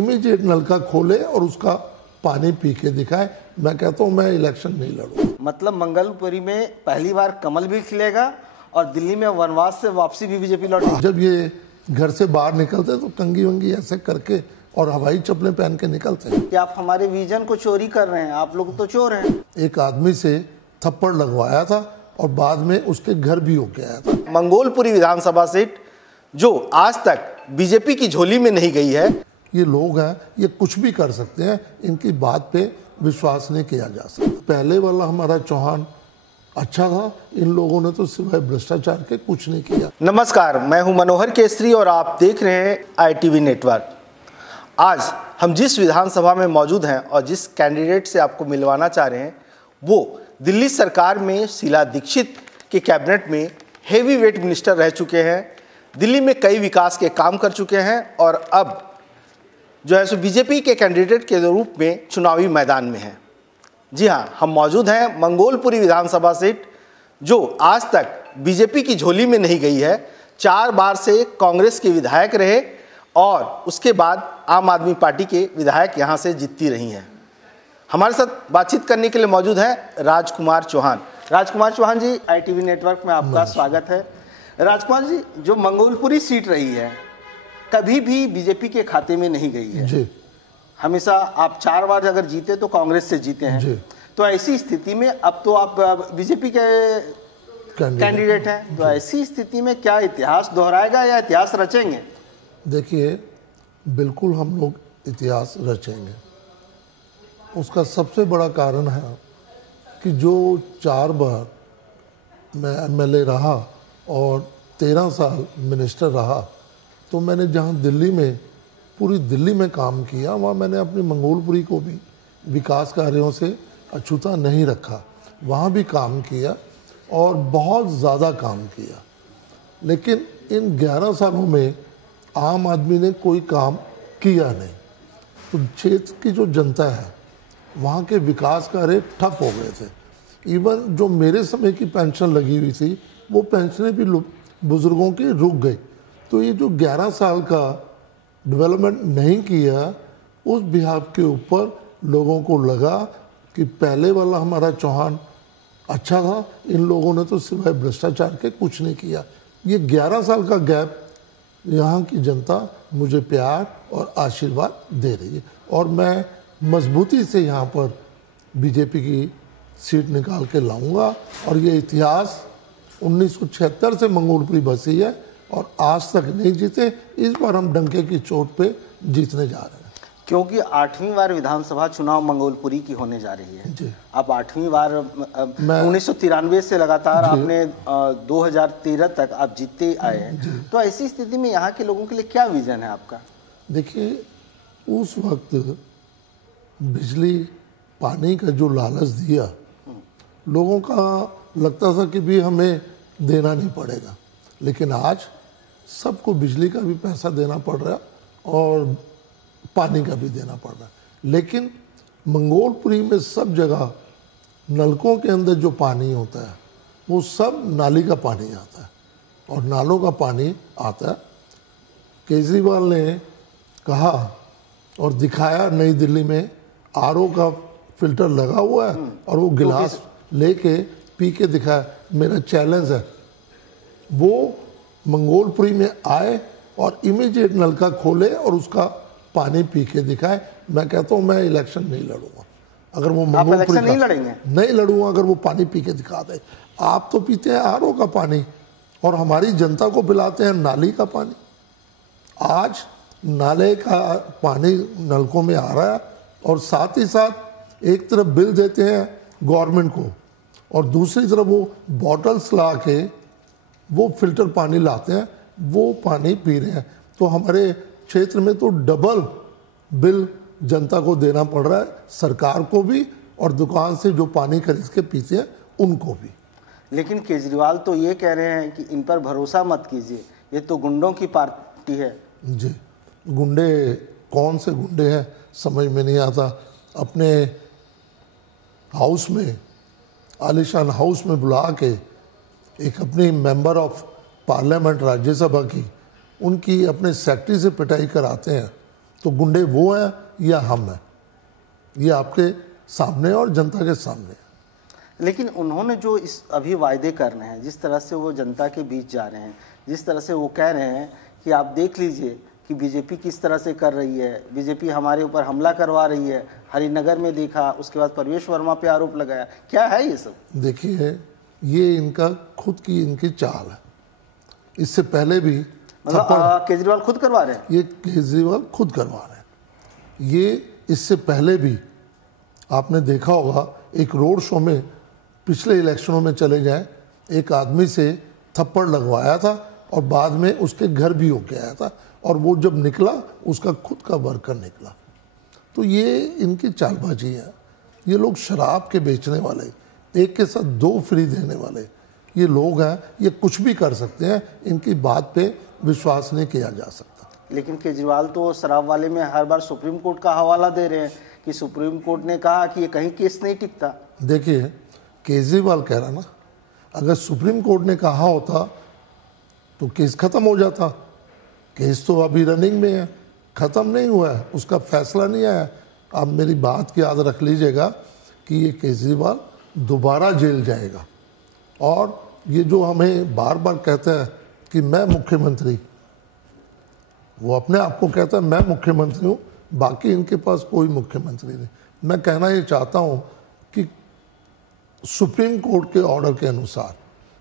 Immediate नलका खोले और उसका पानी पी के दिखाए। मैं कहता हूँ मैं इलेक्शन नहीं लड़ूंगा। मतलब मंगलपुरी में पहली बार कमल भी खिलेगा और दिल्ली में वनवास से वापसी भी बीजेपी लौटेगी। जब ये घर से बाहर निकलते तो कंगी वंगी ऐसे करके और हवाई चप्पलें पहन के निकलते हैं। कि आप हमारे विजन को चोरी कर रहे हैं, आप लोग तो चोर हैं। एक आदमी से थप्पड़ लगवाया था और बाद में उसके घर भी होके आया था। मंगोलपुरी विधानसभा सीट जो आज तक बीजेपी की झोली में नहीं गई है। ये लोग हैं, ये कुछ भी कर सकते हैं, इनकी बात पे विश्वास नहीं किया जा सकता। पहले वाला हमारा चौहान अच्छा था, इन लोगों ने तो सिवाय भ्रष्टाचार के कुछ नहीं किया। नमस्कार, मैं हूं मनोहर केसरी और आप देख रहे हैं ITV नेटवर्क। आज हम जिस विधानसभा में मौजूद हैं और जिस कैंडिडेट से आपको मिलवाना चाह रहे हैं वो दिल्ली सरकार में शीला दीक्षित के कैबिनेट में हेवी वेट मिनिस्टर रह चुके हैं, दिल्ली में कई विकास के काम कर चुके हैं और अब जो है सो बीजेपी के कैंडिडेट के रूप में चुनावी मैदान में हैं। जी हाँ, हम मौजूद हैं मंगोलपुरी विधानसभा सीट जो आज तक बीजेपी की झोली में नहीं गई है। 4 बार से कांग्रेस के विधायक रहे और उसके बाद आम आदमी पार्टी के विधायक यहाँ से जीतती रही हैं। हमारे साथ बातचीत करने के लिए मौजूद हैं राजकुमार चौहान। राजकुमार चौहान जी, ITV नेटवर्क में आपका स्वागत है। राजकुमार जी, जो मंगोलपुरी सीट रही है कभी भी बीजेपी के खाते में नहीं गई है जी। हमेशा आप 4 बार अगर जीते तो कांग्रेस से जीते हैं जी। तो ऐसी स्थिति में अब तो आप बीजेपी के कैंडिडेट हैं, तो ऐसी स्थिति में क्या इतिहास दोहराएगा या इतिहास रचेंगे? देखिए, बिल्कुल हम लोग इतिहास रचेंगे। उसका सबसे बड़ा कारण है कि जो 4 बार मैं MLA रहा और 13 साल मिनिस्टर रहा, तो मैंने जहाँ दिल्ली में पूरी दिल्ली में काम किया, वहाँ मैंने अपनी मंगोलपुरी को भी विकास कार्यों से अछूता नहीं रखा। वहाँ भी काम किया और बहुत ज़्यादा काम किया। लेकिन इन 11 सालों में आम आदमी ने कोई काम किया नहीं। तो क्षेत्र की जो जनता है वहाँ के विकास कार्य ठप हो गए थे। इवन जो मेरे समय की पेंशन लगी हुई थी वो पेंशनें भी बुज़ुर्गों की रुक गई। तो ये जो 11 साल का डेवलपमेंट नहीं किया, उस बिहाफ के ऊपर लोगों को लगा कि पहले वाला हमारा चौहान अच्छा था, इन लोगों ने तो सिवाय भ्रष्टाचार के कुछ नहीं किया। ये 11 साल का गैप यहाँ की जनता मुझे प्यार और आशीर्वाद दे रही है और मैं मजबूती से यहाँ पर बीजेपी की सीट निकाल के लाऊंगा। और ये इतिहास 1976 से मंगोलपुरी बसी है और आज तक नहीं जीते। इस बार हम डंके की चोट पे जीतने जा रहे हैं, क्योंकि 8वीं बार विधानसभा चुनाव मंगोलपुरी की होने जा रही है जी। अब 8वीं बार 1993 से लगातार आपने 2013 तक आप जीतते आए हैं, तो ऐसी स्थिति में यहाँ के लोगों के लिए क्या विजन है आपका? देखिए, उस वक्त बिजली पानी का जो लालच दिया, लोगों का लगता था कि भी हमें देना नहीं पड़ेगा, लेकिन आज सबको बिजली का भी पैसा देना पड़ रहा है और पानी का भी देना पड़ रहा है। लेकिन मंगोलपुरी में सब जगह नलकों के अंदर जो पानी होता है वो सब नाली का पानी आता है और नालों का पानी आता है। केजरीवाल ने कहा और दिखाया नई दिल्ली में RO का फिल्टर लगा हुआ है और वो गिलास लेके पी के दिखाया। मेरा चैलेंज है वो मंगोलपुरी में आए और इमीडिएट नलका खोले और उसका पानी पी के दिखाए। मैं कहता हूँ मैं इलेक्शन नहीं लड़ूंगा अगर वो मंगोलपुरी नहीं लड़ेंगे? नहीं लड़ूंगा अगर वो पानी पी के दिखा दे। आप तो पीते हैं RO का पानी और हमारी जनता को पिलाते हैं नाली का पानी। आज नाले का पानी नलकों में आ रहा है और साथ ही साथ एक तरफ बिल देते हैं गवर्नमेंट को और दूसरी तरफ वो बॉटल्स ला के वो फिल्टर पानी लाते हैं, वो पानी पी रहे हैं। तो हमारे क्षेत्र में तो डबल बिल जनता को देना पड़ रहा है, सरकार को भी और दुकान से जो पानी खरीद के पीते हैं उनको भी। लेकिन केजरीवाल तो ये कह रहे हैं कि इन पर भरोसा मत कीजिए, ये तो गुंडों की पार्टी है। जी, गुंडे कौन से गुंडे हैं समझ में नहीं आता। अपने हाउस में, आलिशान हाउस में बुला के एक अपनी मेंबर ऑफ पार्लियामेंट राज्यसभा की, उनकी अपने सेक्रेटरी से पिटाई कराते हैं तो गुंडे वो हैं या हम हैं, ये आपके सामने और जनता के सामने। लेकिन उन्होंने जो इस अभी वायदे कर रहे हैं, जिस तरह से वो जनता के बीच जा रहे हैं, जिस तरह से वो कह रहे हैं कि आप देख लीजिए कि बीजेपी किस तरह से कर रही है, बीजेपी हमारे ऊपर हमला करवा रही है, हरिनगर में देखा, उसके बाद परवेश वर्मा पे आरोप लगाया, क्या है ये सब? देखिए, ये इनका खुद की इनकी चाल है। इससे पहले भी मतलब केजरीवाल खुद करवा रहे हैं, ये केजरीवाल खुद करवा रहे हैं। ये इससे पहले भी आपने देखा होगा, एक रोड शो में पिछले इलेक्शनों में चले जाएं, एक आदमी से थप्पड़ लगवाया था और बाद में उसके घर भी होके आया था, और वो जब निकला उसका खुद का वर्कर निकला। तो ये इनकी चालबाजी है। ये लोग शराब के बेचने वाले, एक के साथ दो फ्री देने वाले ये लोग हैं। ये कुछ भी कर सकते हैं, इनकी बात पे विश्वास नहीं किया जा सकता। लेकिन केजरीवाल तो शराब वाले में हर बार सुप्रीम कोर्ट का हवाला दे रहे हैं कि सुप्रीम कोर्ट ने कहा कि ये कहीं केस नहीं टिकता। देखिए, केजरीवाल कह रहा ना, अगर सुप्रीम कोर्ट ने कहा होता तो केस खत्म हो जाता। केस तो अभी रनिंग में है, खत्म नहीं हुआ है, उसका फैसला नहीं आया। आप मेरी बात की याद रख लीजिएगा कि ये केजरीवाल दोबारा जेल जाएगा। और ये जो हमें बार बार कहते हैं कि मैं मुख्यमंत्री, वो अपने आप को कहता है मैं मुख्यमंत्री हूँ, बाकी इनके पास कोई मुख्यमंत्री नहीं। मैं कहना ये चाहता हूँ कि सुप्रीम कोर्ट के ऑर्डर के अनुसार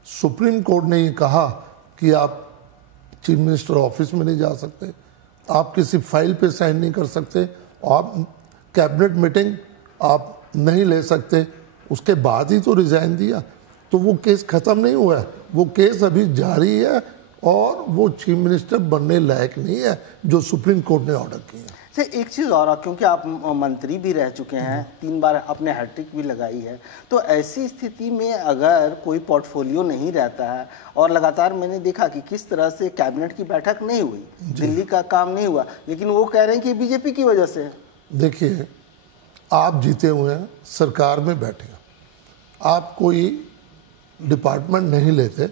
सुप्रीम कोर्ट ने ये कहा कि आप चीफ मिनिस्टर ऑफिस में नहीं जा सकते, आप किसी फाइल पे साइन नहीं कर सकते, आप कैबिनेट मीटिंग आप नहीं ले सकते, उसके बाद ही तो रिजाइन दिया। तो वो केस खत्म नहीं हुआ है, वो केस अभी जारी है और वो चीफ मिनिस्टर बनने लायक नहीं है, जो सुप्रीम कोर्ट ने ऑर्डर किया है। एक चीज़ और, क्योंकि आप मंत्री भी रह चुके हैं, 3 बार आपने हैट्रिक भी लगाई है, तो ऐसी स्थिति में अगर कोई पोर्टफोलियो नहीं रहता है और लगातार मैंने देखा कि किस तरह से कैबिनेट की बैठक नहीं हुई, दिल्ली का काम नहीं हुआ, लेकिन वो कह रहे हैं कि बीजेपी की वजह से। देखिए, आप जीते हुए हैं, सरकार में बैठे हैं, आप कोई डिपार्टमेंट नहीं लेते,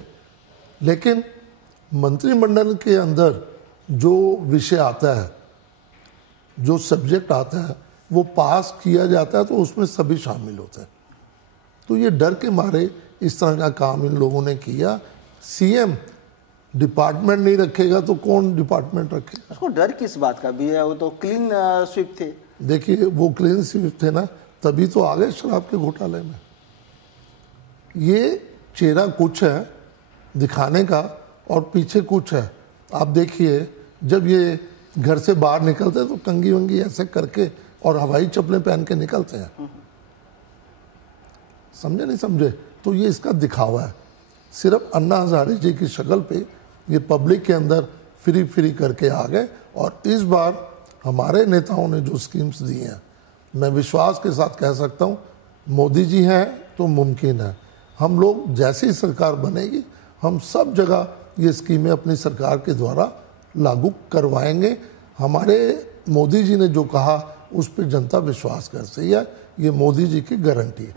लेकिन मंत्रिमंडल के अंदर जो विषय आता है, जो सब्जेक्ट आता है, वो पास किया जाता है तो उसमें सभी शामिल होते हैं। तो ये डर के मारे इस तरह का काम इन लोगों ने किया। सीएम डिपार्टमेंट नहीं रखेगा तो कौन डिपार्टमेंट रखेगा? उसको डर किस बात का भी है, वो तो क्लीन स्वीप थे। देखिए, वो क्लीन स्वीप थे ना, तभी तो आ गए शराब के घोटाले में। ये चेहरा कुछ है दिखाने का और पीछे कुछ है। आप देखिए, जब ये घर से बाहर निकलते हैं तो कंगी वंगी ऐसे करके और हवाई चप्पलें पहन के निकलते हैं। समझे नहीं समझे? तो ये इसका दिखावा है। सिर्फ अन्ना हजारे जी की शक्ल पे ये पब्लिक के अंदर फ्री फ्री करके आ गए। और इस बार हमारे नेताओं ने जो स्कीम्स दी हैं, मैं विश्वास के साथ कह सकता हूँ, मोदी जी हैं तो मुमकिन है। हम लोग जैसी सरकार बनेगी, हम सब जगह ये स्कीमें अपनी सरकार के द्वारा लागू करवाएंगे। हमारे मोदी जी ने जो कहा उस पर जनता विश्वास करती है, ये मोदी जी की गारंटी है।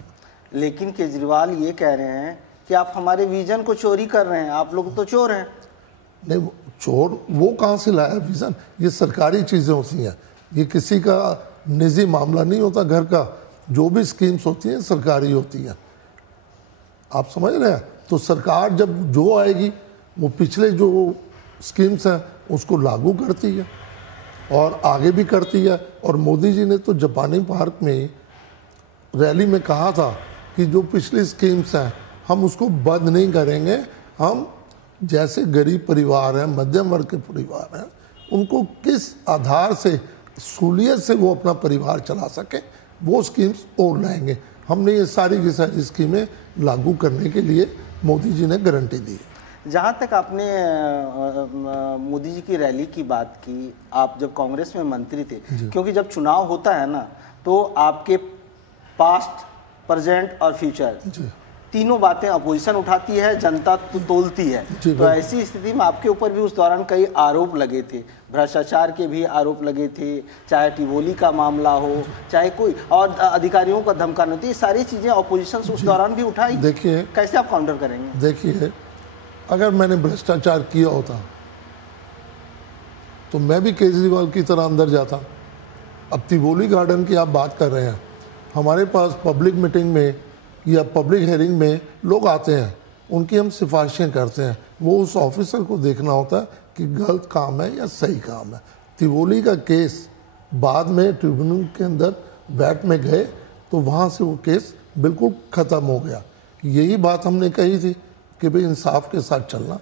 लेकिन केजरीवाल ये कह रहे हैं कि आप हमारे विजन को चोरी कर रहे हैं, आप लोग तो चोर हैं। नहीं, चोर वो कहाँ से लाया विजन? ये सरकारी चीज़ें होती हैं, ये किसी का निजी मामला नहीं होता। घर का जो भी स्कीम्स होती हैं सरकारी होती हैं, आप समझ रहे हैं? तो सरकार जब जो आएगी वो पिछले जो स्कीम्स हैं उसको लागू करती है और आगे भी करती है। और मोदी जी ने तो जापानी पार्क में रैली में कहा था कि जो पिछली स्कीम्स हैं हम उसको बंद नहीं करेंगे, हम जैसे गरीब परिवार हैं, मध्यम वर्ग के परिवार हैं, उनको किस आधार से, सहूलियत से वो अपना परिवार चला सके, वो स्कीम्स और लाएंगे। हमने ये सारी की सारी स्कीमें लागू करने के लिए मोदी जी ने गारंटी दी है। जहाँ तक आपने मोदी जी की रैली की बात की, आप जब कांग्रेस में मंत्री थे, क्योंकि जब चुनाव होता है ना तो आपके पास्ट, प्रेजेंट और फ्यूचर तीनों बातें अपोजिशन उठाती है, जनता तो तोलती है। तो ऐसी स्थिति में आपके ऊपर भी उस दौरान कई आरोप लगे थे, भ्रष्टाचार के भी आरोप लगे थे, चाहे टिवोली का मामला हो, चाहे कोई और अधिकारियों का धमकाना, तो ये सारी चीजें अपोजिशन उस दौरान भी उठाई। देखिए, कैसे आप काउंटर करेंगे? देखिए, अगर मैंने भ्रष्टाचार किया होता तो मैं भी केजरीवाल की तरह अंदर जाता। अब तिवोली गार्डन की आप बात कर रहे हैं, हमारे पास पब्लिक मीटिंग में या पब्लिक हेयरिंग में लोग आते हैं, उनकी हम सिफारिशें करते हैं। वो उस ऑफिसर को देखना होता है कि गलत काम है या सही काम है। तिवोली का केस बाद में ट्रिब्यूनल के अंदर बैठ में गए तो वहाँ से वो केस बिल्कुल ख़त्म हो गया। यही बात हमने कही थी कि भाई इंसाफ के साथ चलना,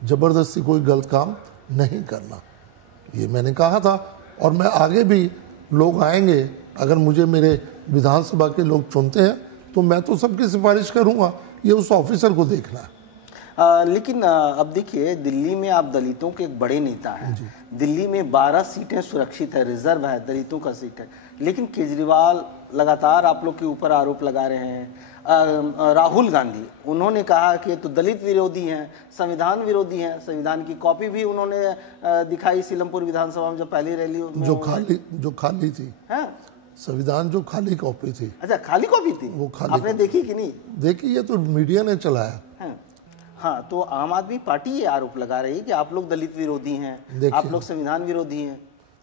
ज़बरदस्ती कोई गलत काम नहीं करना, ये मैंने कहा था। और मैं आगे भी लोग आएंगे, अगर मुझे मेरे विधानसभा के लोग चुनते हैं तो मैं तो सबकी सिफारिश करूंगा, ये उस ऑफिसर को देखना है। लेकिन अब देखिए, दिल्ली में आप दलितों के एक बड़े नेता हैं। दिल्ली में 12 सीटें सुरक्षित है, रिजर्व है, दलितों का सीट है। लेकिन केजरीवाल लगातार आप लोग के ऊपर आरोप लगा रहे हैं। राहुल गांधी, उन्होंने कहा कि तो दलित विरोधी हैं, संविधान विरोधी हैं। संविधान की कॉपी भी उन्होंने दिखाई सीलमपुर विधानसभा में जब पहली रैली जो खाली थी। हाँ? संविधान जो खाली कॉपी थी। अच्छा, खाली कॉपी थी, वो खाली आपने देखी कि नहीं? देखी, ये तो मीडिया ने चलाया। हाँ, तो आम आदमी पार्टी ये आरोप लगा रही है कि आप लोग दलित विरोधी हैं, आप लोग संविधान विरोधी हैं।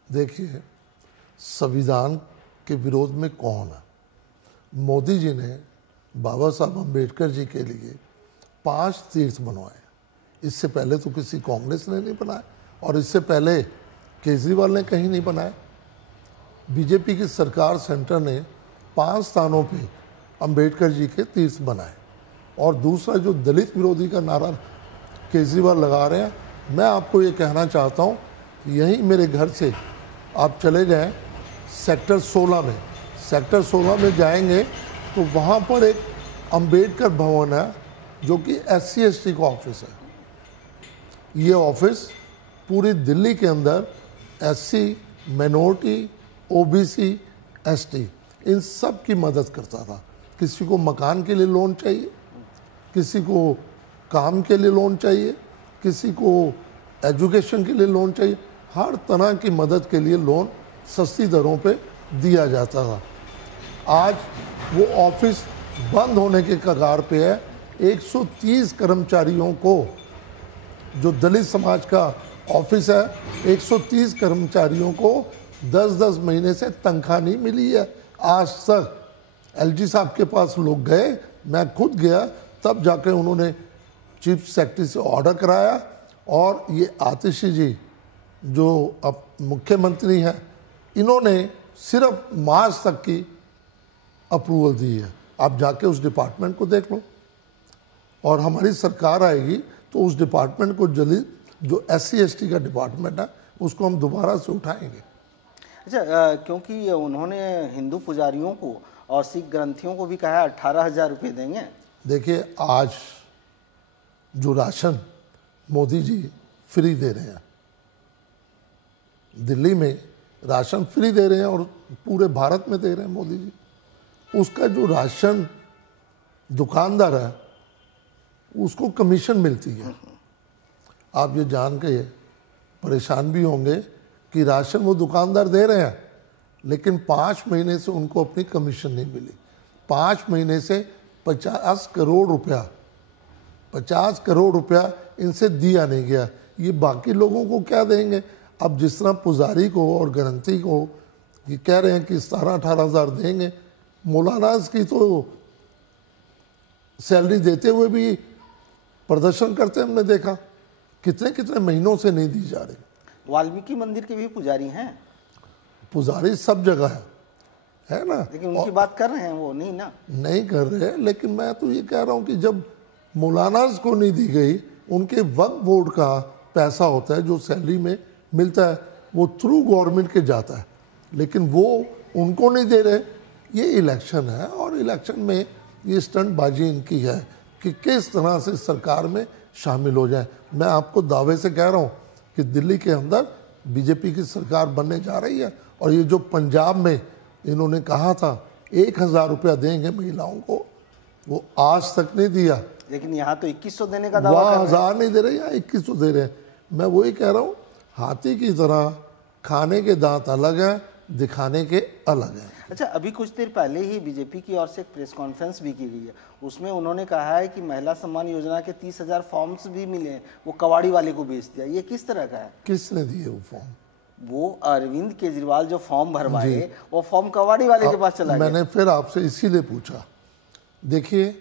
देखिए, संविधान के विरोध में कौन है? मोदी जी ने बाबा साहब अम्बेडकर जी के लिए 5 तीर्थ बनवाए। इससे पहले तो किसी कांग्रेस ने नहीं बनाया, और इससे पहले केजरीवाल ने कहीं नहीं बनाया। बीजेपी की सरकार सेंटर ने 5 स्थानों पे अम्बेडकर जी के तीर्थ बनाए। और दूसरा, जो दलित विरोधी का नारा केजरीवाल लगा रहे हैं, मैं आपको ये कहना चाहता हूँ, यहीं मेरे घर से आप चले जाएं सेक्टर 16 में। सेक्टर 16 में जाएंगे तो वहाँ पर एक अम्बेडकर भवन है, जो कि SC/ST का ऑफिस है। ये ऑफिस पूरी दिल्ली के अंदर SC, माइनॉरिटी, OBC, ST, इन सब की मदद करता था। किसी को मकान के लिए लोन चाहिए, किसी को काम के लिए लोन चाहिए, किसी को एजुकेशन के लिए लोन चाहिए, हर तरह की मदद के लिए लोन सस्ती दरों पे दिया जाता था। आज वो ऑफिस बंद होने के कगार पे है। 130 कर्मचारियों को, जो दलित समाज का ऑफिस है, 130 कर्मचारियों को 10-10 महीने से तनख्वाह नहीं मिली है आज तक। LG साहब के पास लोग गए, मैं खुद गया, तब जाके उन्होंने चीफ सेक्रेटरी से ऑर्डर कराया। और ये आतिशी जी जो अब मुख्यमंत्री हैं, इन्होंने सिर्फ मार्च तक की अप्रूवल दी है। आप जाके उस डिपार्टमेंट को देख लो, और हमारी सरकार आएगी तो उस डिपार्टमेंट को जल्दी, जो SC/ST का डिपार्टमेंट है, उसको हम दोबारा से उठाएंगे। अच्छा, क्योंकि उन्होंने हिंदू पुजारियों को और सिख ग्रंथियों को भी कहा 18,000 रुपये देंगे। देखिए, आज जो राशन मोदी जी फ्री दे रहे हैं, दिल्ली में राशन फ्री दे रहे हैं और पूरे भारत में दे रहे हैं मोदी जी, उसका जो राशन दुकानदार है उसको कमीशन मिलती है। आप ये जान के परेशान भी होंगे कि राशन वो दुकानदार दे रहे हैं, लेकिन 5 महीने से उनको अपनी कमीशन नहीं मिली। 5 महीने से 50 करोड़ रुपया 50 करोड़ रुपया इनसे दिया नहीं गया। ये बाकी लोगों को क्या देंगे? अब जिस तरह पुजारी को और ग्रंथी को ये कह रहे हैं कि 17-18 हज़ार देंगे, मौलानाज की तो सैलरी देते हुए भी प्रदर्शन करते हमने देखा, कितने कितने महीनों से नहीं दी जा रही। वाल्मीकि मंदिर के भी पुजारी हैं। पुजारी सब जगह है ना, लेकिन उनकी बात कर रहे हैं वो नहीं ना, नहीं कर रहे हैं। लेकिन मैं तो ये कह रहा हूँ कि जब मौलानाज को नहीं दी गई, उनके वक्फ बोर्ड का पैसा होता है जो सैलरी में मिलता है, वो थ्रू गवर्नमेंट के जाता है, लेकिन वो उनको नहीं दे रहे। ये इलेक्शन है और इलेक्शन में ये स्टंटबाजी इनकी है कि किस तरह से सरकार में शामिल हो जाए। मैं आपको दावे से कह रहा हूँ कि दिल्ली के अंदर बीजेपी की सरकार बनने जा रही है। और ये जो पंजाब में इन्होंने कहा था 1,000 रुपया देंगे महिलाओं को, वो आज तक नहीं दिया। लेकिन यहाँ तो 2100 देने का दावा वहाँ 1000 नहीं दे रहे, यहाँ 2100 दे रहे हैं। मैं वही कह रहा हूँ, हाथी की तरह खाने के दांत अलग है, दिखाने के अलग हैं। अच्छा, अभी कुछ देर पहले ही बीजेपी की ओर से एक प्रेस कॉन्फ्रेंस भी की गई है, उसमें उन्होंने कहा है कि महिला सम्मान योजना के 30,000 फॉर्म्स भी मिले हैं, वो कबाड़ी वाले को बेच दिया। ये किस तरह का है? किसने दिए वो फॉर्म? वो अरविंद केजरीवाल जो फॉर्म भरवाए वो फॉर्म कबाड़ी वाले के पास चला गया। मैंने फिर आपसे इसीलिए पूछा। देखिए,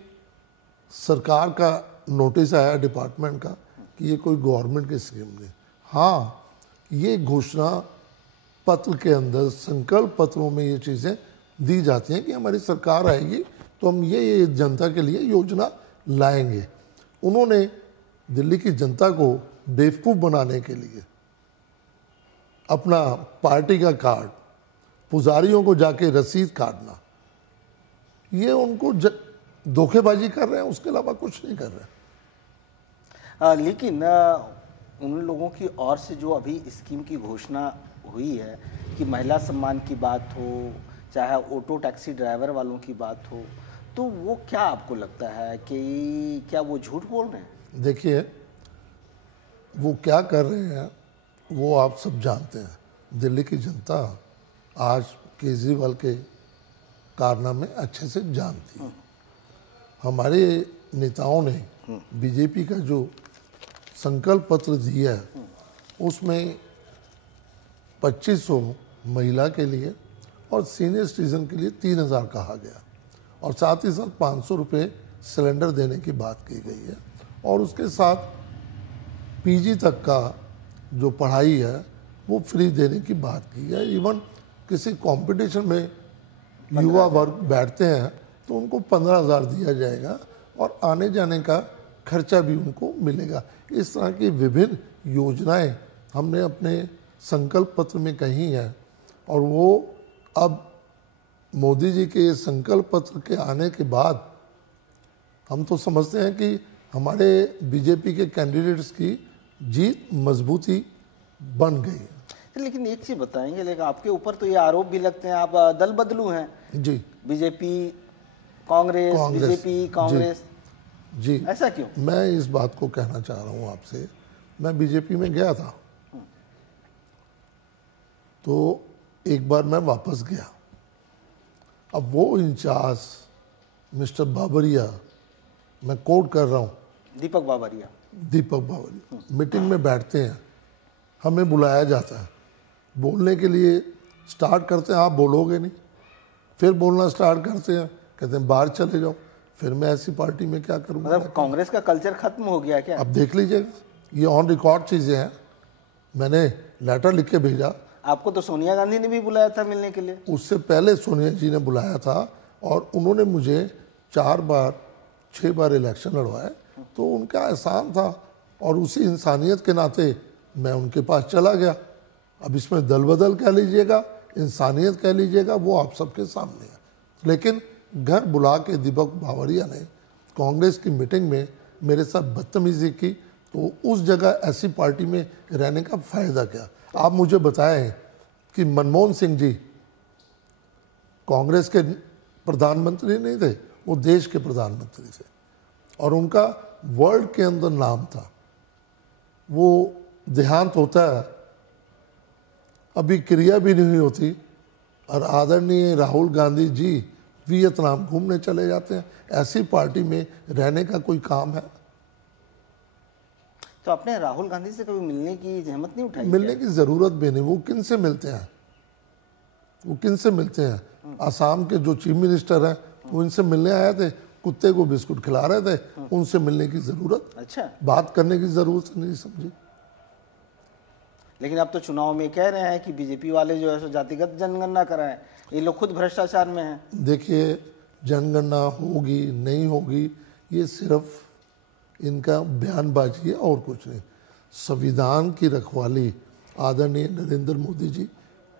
सरकार का नोटिस आया डिपार्टमेंट का कि ये कोई गवर्नमेंट की स्कीम नहीं। हाँ, ये घोषणा पत्र के अंदर, संकल्प पत्रों में ये चीज़ें दी जाती हैं कि हमारी सरकार आएगी तो हम ये जनता के लिए योजना लाएंगे। उन्होंने दिल्ली की जनता को बेवकूफ़ बनाने के लिए अपना पार्टी का कार्ड, पुजारियों को जाके रसीद काटना, ये उनको धोखेबाजी कर रहे हैं, उसके अलावा कुछ नहीं कर रहे। लेकिन उन लोगों की ओर से जो अभी स्कीम की घोषणा हुई है कि महिला सम्मान की बात हो, चाहे ऑटो टैक्सी ड्राइवर वालों की बात हो, तो वो क्या आपको लगता है कि क्या वो झूठ बोल रहे हैं? देखिए, वो क्या कर रहे हैं वो आप सब जानते हैं। दिल्ली की जनता आज केजरीवाल के कारनामे अच्छे से जानती है। हमारे नेताओं ने बीजेपी का जो संकल्प पत्र दिया है उसमें 2500 महिला के लिए और सीनियर सिटीजन के लिए 3,000 कहा गया, और साथ ही साथ 500 रुपये सिलेंडर देने की बात की गई है, और उसके साथ पीजी तक का जो पढ़ाई है वो फ्री देने की बात की है। इवन किसी कंपटीशन में युवा वर्ग बैठते हैं तो उनको 15,000 दिया जाएगा और आने जाने का खर्चा भी उनको मिलेगा। इस तरह की विभिन्न योजनाएं हमने अपने संकल्प पत्र में कही हैं, और वो अब मोदी जी के संकल्प पत्र के आने के बाद हम तो समझते हैं कि हमारे बीजेपी के कैंडिडेट्स की जीत मजबूती बन गई है। लेकिन एक चीज बताएंगे, लेकिन आपके ऊपर तो ये आरोप भी लगते हैं आप दल बदलू हैं। जी। BJP Congress, BJP Congress. जी। ऐसा क्यों? मैं इस बात को कहना चाह रहा हूँ आपसे, मैं बीजेपी में गया था तो एक बार मैं वापस गया। अब वो इंचार्ज मिस्टर बाबरिया, मैं कोट कर रहा हूँ, दीपक बाबरिया मीटिंग में बैठते हैं, हमें बुलाया जाता है, बोलने के लिए स्टार्ट करते हैं, आप बोलोगे नहीं, फिर बोलना स्टार्ट करते हैं, कहते हैं बाहर चले जाओ। फिर मैं ऐसी पार्टी में क्या करूँगा? मतलब कांग्रेस का कल्चर खत्म हो गया क्या? अब देख लीजिएगा, ये ऑन रिकॉर्ड चीज़ें हैं, मैंने लेटर लिख के भेजा। आपको तो सोनिया गांधी ने भी बुलाया था मिलने के लिए। उससे पहले सोनिया जी ने बुलाया था और उन्होंने मुझे 6 बार इलेक्शन लड़वाए, तो उनका एहसान था और उसी इंसानियत के नाते मैं उनके पास चला गया। अब इसमें दल बदल कह लीजिएगा, इंसानियत कह लीजिएगा, वो आप सबके सामने है। लेकिन घर बुला के दीपक बावरिया ने कांग्रेस की मीटिंग में मेरे साथ बदतमीजी की, तो उस जगह ऐसी पार्टी में रहने का फ़ायदा क्या? आप मुझे बताएं कि मनमोहन सिंह जी कांग्रेस के प्रधानमंत्री नहीं थे, वो देश के प्रधानमंत्री थे और उनका वर्ल्ड के अंदर नाम था। वो देहांत होता है, अभी क्रिया भी नहीं होती, और आदरणीय राहुल गांधी जी वियतनाम घूमने चले जाते हैं। ऐसी पार्टी में रहने का कोई काम है? तो आपने राहुल गांधी से कभी मिलने की जहमत नहीं उठाई? मिलने की जरूरत भी नहीं। वो किन से मिलते हैं? वो किन से मिलते हैं? असम के जो चीफ मिनिस्टर हैं वो इनसे मिलने आए थे, कुत्ते को बिस्कुट खिला रहे थे, उनसे मिलने की जरूरत, अच्छा, बात करने की जरूरत नहीं समझी। लेकिन अब तो चुनाव में कह रहे हैं कि बीजेपी वाले जो है सो जातिगत जनगणना कराएं, ये लोग खुद भ्रष्टाचार में हैं। देखिए, जनगणना होगी नहीं होगी ये सिर्फ इनका बयानबाजी है और कुछ नहीं। संविधान की रखवाली आदरणीय नरेंद्र मोदी जी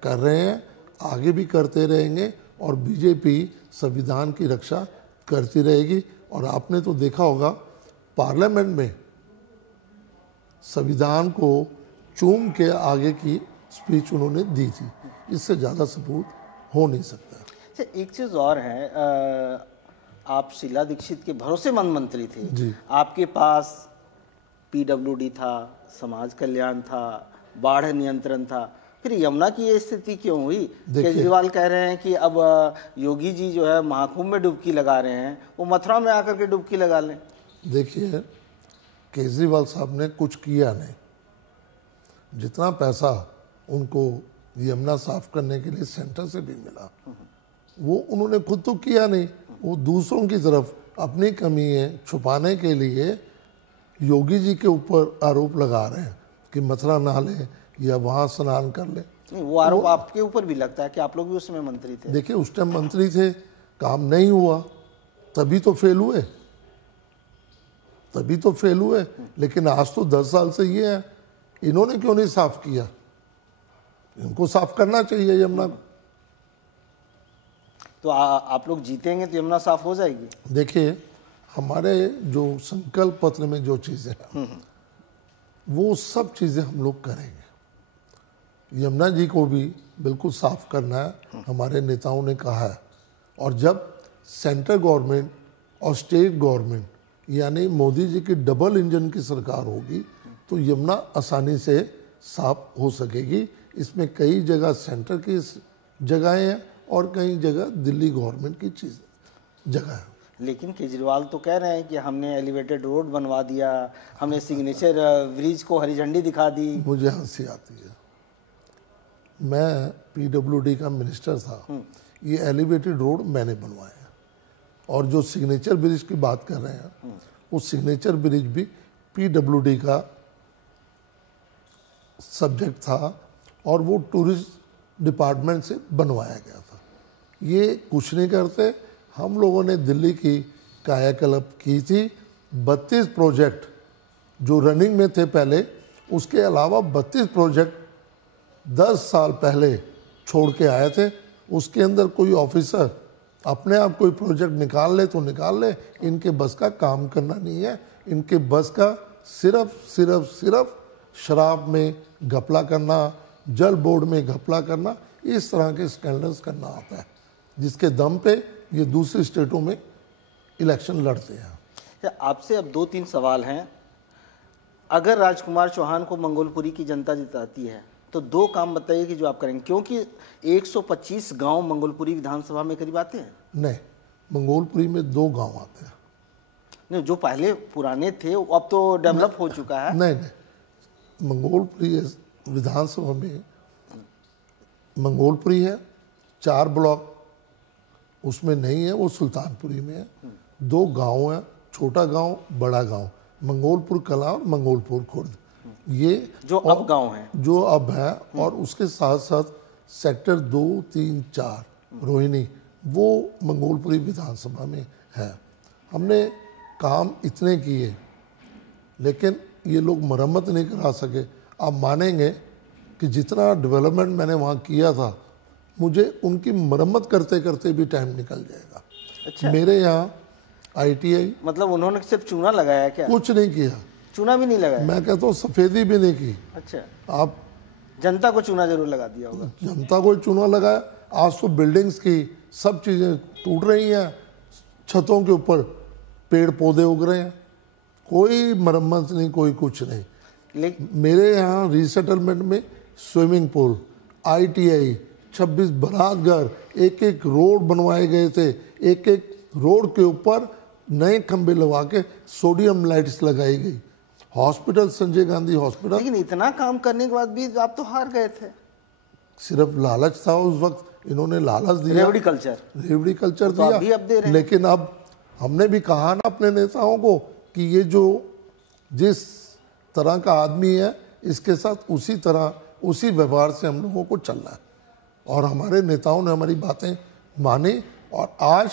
कर रहे हैं, आगे भी करते रहेंगे, और बीजेपी संविधान की रक्षा करती रहेगी। और आपने तो देखा होगा पार्लियामेंट में संविधान को चूम के आगे की स्पीच उन्होंने दी थी, इससे ज़्यादा सबूत हो नहीं सकता। अच्छा, एक चीज़ और है, आप शीला दीक्षित के भरोसेमंद मंत्री थे जी। आपके पास PWD था, समाज कल्याण था, बाढ़ नियंत्रण था, फिर यमुना की ये स्थिति क्यों हुई? केजरीवाल कह रहे हैं कि अब योगी जी जो है महाकुंभ में डुबकी लगा रहे हैं, वो मथुरा में आकर के डुबकी लगा लें। देखिए, केजरीवाल साहब ने कुछ किया नहीं। जितना पैसा उनको यमुना साफ करने के लिए सेंटर से भी मिला, वो उन्होंने खुद तो किया नहीं। वो दूसरों की तरफ अपनी कमियां छुपाने के लिए योगी जी के ऊपर आरोप लगा रहे हैं कि मथुरा नहा ले या वहाँ स्नान कर ले। नहीं, वो आरोप आपके ऊपर भी लगता है कि आप लोग भी उस समय मंत्री थे। देखिए, उस टाइम मंत्री थे, काम नहीं हुआ, तभी तो फेल हुए। लेकिन आज तो 10 साल से ये है, इन्होंने क्यों नहीं साफ किया? इनको साफ करना चाहिए यमुना को। तो आप लोग जीतेंगे तो यमुना साफ हो जाएगी। देखिए, हमारे जो संकल्प पत्र में जो चीज़ें हैं वो सब चीज़ें हम लोग करेंगे। यमुना जी को भी बिल्कुल साफ करना है, हमारे नेताओं ने कहा है। और जब सेंट्रल गवर्नमेंट और स्टेट गवर्नमेंट यानी मोदी जी की डबल इंजन की सरकार होगी तो यमुना आसानी से साफ हो सकेगी। इसमें कई जगह सेंटर की जगहें हैं और कई जगह दिल्ली गवर्नमेंट की जगह है। लेकिन केजरीवाल तो कह रहे हैं कि हमने एलिवेटेड रोड बनवा दिया, हमने सिग्नेचर ब्रिज को हरी झंडी दिखा दी। मुझे हंसी आती है। मैं पीडब्ल्यूडी का मिनिस्टर था, ये एलिवेटेड रोड मैंने बनवाया। और जो सिग्नेचर ब्रिज की बात कर रहे हैं, वो सिग्नेचर ब्रिज भी पीडब्ल्यूडी का सब्जेक्ट था और वो टूरिस्ट डिपार्टमेंट से बनवाया गया था। ये कुछ नहीं करते। हम लोगों ने दिल्ली की कायाकल्प की थी। 32 प्रोजेक्ट जो रनिंग में थे पहले, उसके अलावा 32 प्रोजेक्ट 10 साल पहले छोड़ के आए थे। उसके अंदर कोई ऑफिसर अपने आप कोई प्रोजेक्ट निकाल ले तो निकाल ले, इनके बस का काम करना नहीं है। इनके बस का सिर्फ शराब में घपला करना, जल बोर्ड में घपला करना, इस तरह के स्कैंडल्स करना आता है, जिसके दम पे ये दूसरी स्टेटों में इलेक्शन लड़ते हैं। आपसे अब 2-3 सवाल हैं। अगर राजकुमार चौहान को मंगोलपुरी की जनता जिताती है तो 2 काम बताइए कि जो आप करेंगे, क्योंकि 125 गांव मंगोलपुरी विधानसभा में करीब आते हैं। नहीं, मंगोलपुरी में 2 गांव आते हैं। नहीं, जो पहले पुराने थे अब तो डेवलप हो चुका है। नहीं, मंगोलपुरी विधानसभा में मंगोलपुरी है, 4 ब्लॉक उसमें नहीं है, वो सुल्तानपुरी में है। 2 गांव हैं, छोटा गांव, बड़ा गांव, मंगोलपुर कला और मंगोलपुर खुर्द। ये जो अब गांव हैं, जो अब है। और उसके साथ साथ सेक्टर 2, 3, 4 रोहिणी, वो मंगोलपुरी विधानसभा में है। हमने काम इतने किए, लेकिन ये लोग मरम्मत नहीं करा सके। आप मानेंगे कि जितना डेवलपमेंट मैंने वहाँ किया था, मुझे उनकी मरम्मत करते करते भी टाइम निकल जाएगा। अच्छा। मेरे यहाँ ITI, मतलब उन्होंने सिर्फ चूना लगाया क्या? कुछ नहीं किया। चूना भी नहीं लगाया? मैं कहता हूँ सफेदी भी नहीं की। अच्छा। आप जनता को चूना जरूर लगा दिया होगा। जनता को चूना लगाया। आज तो बिल्डिंग्स की सब चीजें टूट रही हैं, छतों के ऊपर पेड़ पौधे उग रहे हैं, कोई मरम्मत नहीं, कोई कुछ नहीं। लेकिन मेरे यहाँ रीसेटलमेंट में स्विमिंग पूल, ITI, 26 बारात घर, एक रोड बनवाए गए थे। एक रोड के ऊपर नए खंबे लगा के सोडियम लाइट्स लगाई गई। Hospital, Sanjay Gandhi hospital. लेकिन इतना काम करने के बाद भी आप तो हार गए थे। सिर्फ लालच था उस वक्त, इन्होंने लालच दिया, रेवड़ी कल्चर दिया। अब दे रहे हैं। लेकिन अब हमने भी कहा ना अपने नेताओं को कि ये जो जिस तरह का आदमी है, इसके साथ उसी तरह उसी व्यवहार से हम लोगों को चलना है। और हमारे नेताओं ने हमारी बातें मानी और आज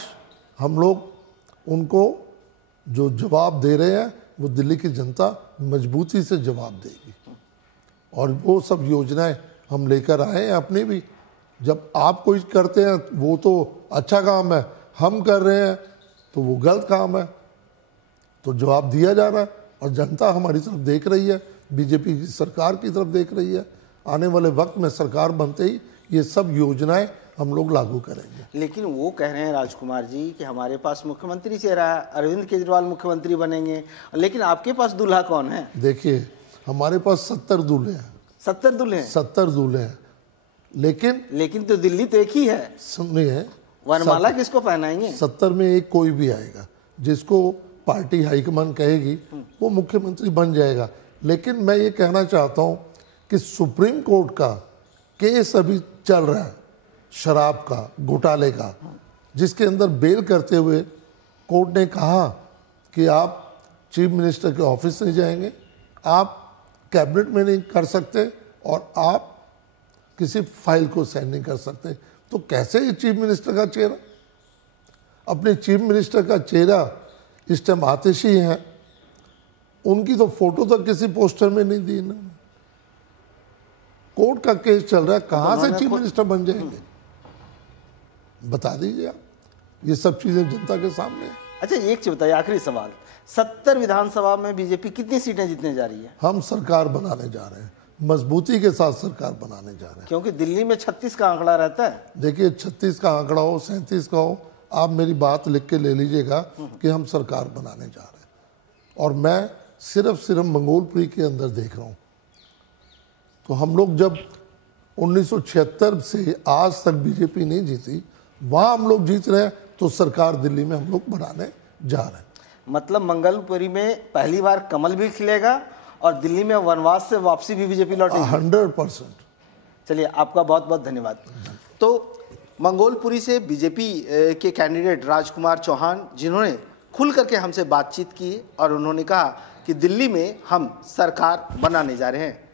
हम लोग उनको जो जवाब दे रहे हैं वो दिल्ली की जनता मजबूती से जवाब देगी। और वो सब योजनाएं हम लेकर आए हैं अपनी भी। जब आप कोई करते हैं वो तो अच्छा काम है, हम कर रहे हैं तो वो गलत काम है, तो जवाब दिया जा रहा है। और जनता हमारी तरफ देख रही है, बीजेपी की सरकार की तरफ देख रही है। आने वाले वक्त में सरकार बनते ही ये सब योजनाएं हम लोग लागू करेंगे। लेकिन वो कह रहे हैं राजकुमार जी कि हमारे पास मुख्यमंत्री चेहरा है, अरविंद केजरीवाल मुख्यमंत्री बनेंगे, लेकिन आपके पास दूल्हा कौन है? देखिए, हमारे पास 70 दूल्हे हैं। 70 दूल्हे हैं? 70 दूल्हे हैं। लेकिन तो दिल्ली तो एक ही है, सुनिए, वरमाला किसको पहनाएंगे? 70 में एक कोई भी आएगा, जिसको पार्टी हाईकमान कहेगी वो मुख्यमंत्री बन जाएगा। लेकिन मैं ये कहना चाहता हूँ कि सुप्रीम कोर्ट का केस अभी चल रहा है शराब का, घोटाले का, जिसके अंदर बेल करते हुए कोर्ट ने कहा कि आप चीफ मिनिस्टर के ऑफिस नहीं जाएंगे, आप कैबिनेट में नहीं कर सकते और आप किसी फाइल को साइन नहीं कर सकते। तो कैसे ये चीफ मिनिस्टर का चेहरा, अपने चीफ मिनिस्टर का चेहरा इस टाइम आतिशी हैं, उनकी तो फोटो तक किसी पोस्टर में नहीं दी इन्होंने। कोर्ट का केस चल रहा है, कहां से चीफ मिनिस्टर बन जाएंगे बता दीजिए आप। ये सब चीजें जनता के सामने है। अच्छा, एक चीज बताइए, आखिरी सवाल, 70 विधानसभा में बीजेपी कितनी सीटें जीतने जा रही है? हम सरकार बनाने जा रहे हैं, मजबूती के साथ सरकार बनाने जा रहे हैं। क्योंकि दिल्ली में 36 का आंकड़ा रहता है। देखिए, 36 का आंकड़ा हो, 37 का हो, आप मेरी बात लिख के ले लीजिएगा कि हम सरकार बनाने जा रहे हैं। और मैं सिर्फ मंगोलपुरी के अंदर देख रहा हूँ। तो हम लोग जब 1976 से आज तक बीजेपी नहीं जीती, वहाँ हम लोग जीत रहे हैं, तो सरकार दिल्ली में हम लोग बनाने जा रहे हैं। मतलब मंगलपुरी में पहली बार कमल भी खिलेगा और दिल्ली में वनवास से वापसी भी बीजेपी लौटेगी 100%। चलिए, आपका बहुत बहुत धन्यवाद। तो मंगोलपुरी से बीजेपी के कैंडिडेट राजकुमार चौहान, जिन्होंने खुल करके हमसे बातचीत की और उन्होंने कहा कि दिल्ली में हम सरकार बनाने जा रहे हैं।